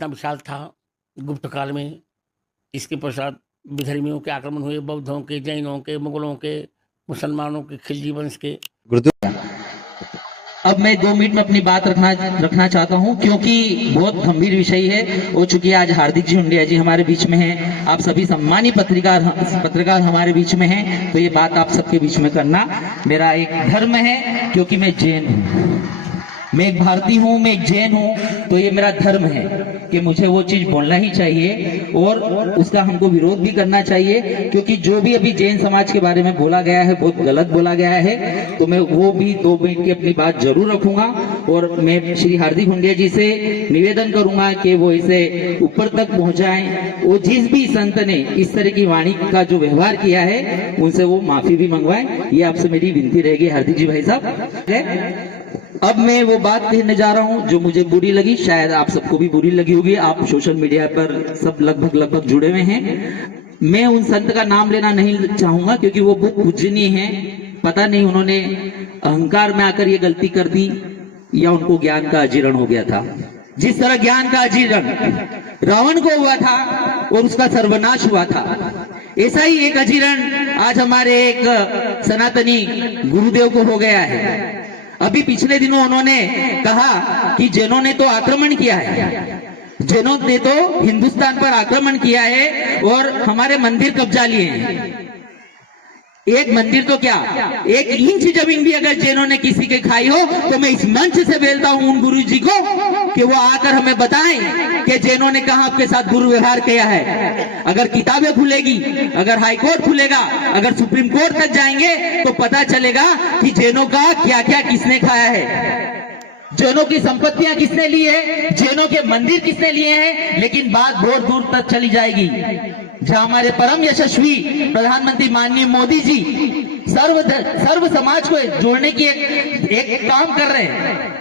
इतना विशाल था गुप्त काल में। इसके पश्चात विधर्मियों के आक्रमण हुए, बौद्धों के, जैनों के, मुगलों के, मुसलमानों के, खिलजी वंश के। अब मैं 2 मिनट में अपनी बात रखना चाहता हूं, क्योंकि बहुत गंभीर विषय है। हो चुकी है आज हार्दिक जी हुंडिया जी हमारे बीच में हैं, आप सभी सम्मानित पत्रकार हमारे बीच में हैं, तो ये बात आप सबके बीच में करना मेरा एक धर्म है, क्योंकि मैं जैन हूं, मैं एक भारतीय हूं, मैं एक जैन हूं, तो ये मेरा धर्म है कि मुझे वो चीज बोलना ही चाहिए और उसका हमको विरोध भी करना चाहिए, क्योंकि जो भी अभी जैन समाज के बारे में बोला गया है बहुत गलत बोला गया है। तो मैं वो भी 2 मिनट की अपनी बात जरूर रखूंगा और मैं श्री हार्दिक हुंडिया जी से निवेदन करूंगा कि वो इसे ऊपर तक पहुंचाएं। वो जिस भी संत ने इस तरह की वाणी का जो व्यवहार किया है उनसे वो माफी भी मंगवाएं, ये आपसे मेरी विनती रहेगी हार्दिक जी भाई साहब। अब मैं वो बात कहने जा रहा हूं जो मुझे बुरी लगी, शायद आप सबको भी बुरी लगी होगी, आप सोशल मीडिया पर सब लगभग जुड़े हुए हैं। मैं उन संत का नाम लेना नहीं चाहूंगा क्योंकि वो बहुत पूजनीय हैं, पता नहीं उन्होंने अहंकार में आकर ये गलती कर दी या उनको ज्ञान का अजीर्ण हो गया था। जिस तरह ज्ञान का अजीर्ण रावण को हुआ था और उसका सर्वनाश हुआ था, ऐसा ही एक अजीर्ण आज हमारे एक सनातनी गुरुदेव को हो गया है। अभी पिछले दिनों उन्होंने कहा कि जैनों ने तो आक्रमण किया है, जैनों ने तो हिंदुस्तान पर आक्रमण किया है और हमारे मंदिर कब्जा लिए हैं। एक मंदिर तो क्या, 1 इंच जमीन भी अगर जैनों ने किसी के खाई हो तो मैं इस मंच से बोलता हूं उन गुरु जी को कि वो आकर हमें बताएं कि जैनों ने कहां आपके साथ दुर्व्यवहार किया है। अगर किताबें खुलेगी, अगर हाई कोर्ट खुलेगा, अगर सुप्रीम कोर्ट तक जाएंगे तो पता चलेगा कि जैनों का क्या क्या किसने खाया है, जैनों की संपत्तियां किसने ली है, जैनों के मंदिर किसने लिए हैं। लेकिन बात बहुत दूर तक चली जाएगी, जहां हमारे परम यशस्वी प्रधानमंत्री माननीय मोदी जी सर्व समाज को जोड़ने की एक काम कर रहे हैं,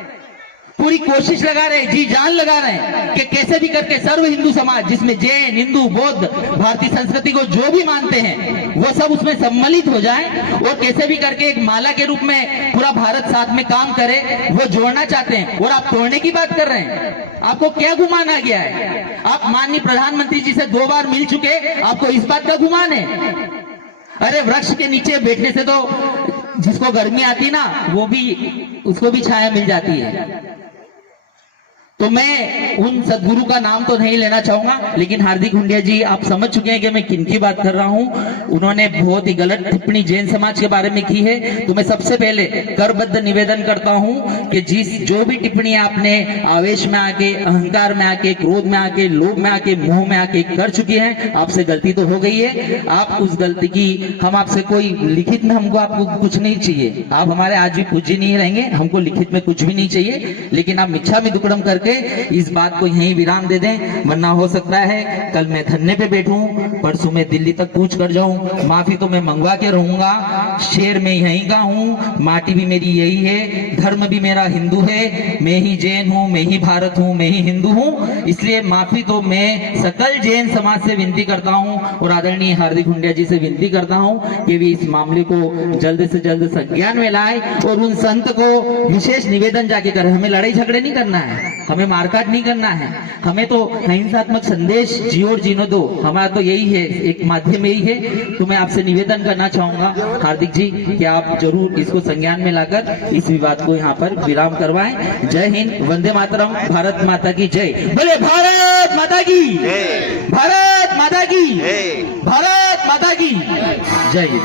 पूरी कोशिश लगा रहे हैं, जी जान लगा रहे हैं कि कैसे भी करके सर्व हिंदू समाज जिसमें जैन, हिंदू, बौद्ध, भारतीय संस्कृति को जो भी मानते हैं वो सब उसमें सम्मिलित हो जाए और कैसे भी करके एक माला के रूप में पूरा भारत साथ में काम करे, वो जोड़ना चाहते हैं। और आप तोड़ने की बात कर रहे हैं, आपको क्या गुमान आ गया है? आप माननीय प्रधानमंत्री जी से 2 बार मिल चुके, आपको इस बात का गुमान है? अरे वृक्ष के नीचे बैठने से तो जिसको गर्मी आती ना वो भी उसको भी छाया मिल जाती है। तो मैं उन सदगुरु का नाम तो नहीं लेना चाहूंगा, लेकिन हार्दिक हुंडिया जी आप समझ चुके हैं कि मैं किन की बात कर रहा हूं। उन्होंने बहुत ही गलत टिप्पणी जैन समाज के बारे में की है। तो मैं सबसे पहले करबद्ध निवेदन करता हूं कि जो भी टिप्पणी आपने आवेश में आके, अहंकार में आके, क्रोध में आके, लोभ में आके, मोह में आके कर चुकी है, आपसे गलती तो हो गई है। आप उस गलती की हम आपसे कोई लिखित में हमको आपको कुछ नहीं चाहिए, आप हमारे आज भी पूज्य नहीं रहेंगे, हमको लिखित में कुछ भी नहीं चाहिए, लेकिन आप मिच्छा में दुक्कड़म करके इस बात को यहीं विराम दे दें, वरना हो सकता है कल मैं धरने पे बैठूं, परसों मैं दिल्ली तक कूच कर जाऊं। माफी तो मैं मंगवा के रहूंगा, शेर मैं यहीं का हूं, माटी भी मेरी यही है, धर्म भी मेरा हिंदू है, मैं ही जैन हूं, मैं ही भारत हूं, मैं ही हिंदू हूं। इसलिए माफी तो मैं सकल जैन समाज से विनती करता हूं और आदरणीय हार्दिक हुंडिया जी से विनती करता हूं कि वे इस मामले को जल्द से जल्द संज्ञान में लाए और उन संत को विशेष निवेदन जाके करें। हमें लड़ाई झगड़े नहीं करना है, हमें मारकाट नहीं करना है, हमें तो अहिंसात्मक संदेश जियो और जीने दो, हमारा तो यही है, एक माध्यम यही है। तो मैं आपसे निवेदन करना चाहूंगा हार्दिक जी कि आप जरूर इसको संज्ञान में लाकर इस विवाद को यहाँ पर विराम करवाएं। जय हिंद, वंदे मातरम, भारत माता की जय। बोले भारत माता की, भारत माता की, भारत माता की जय।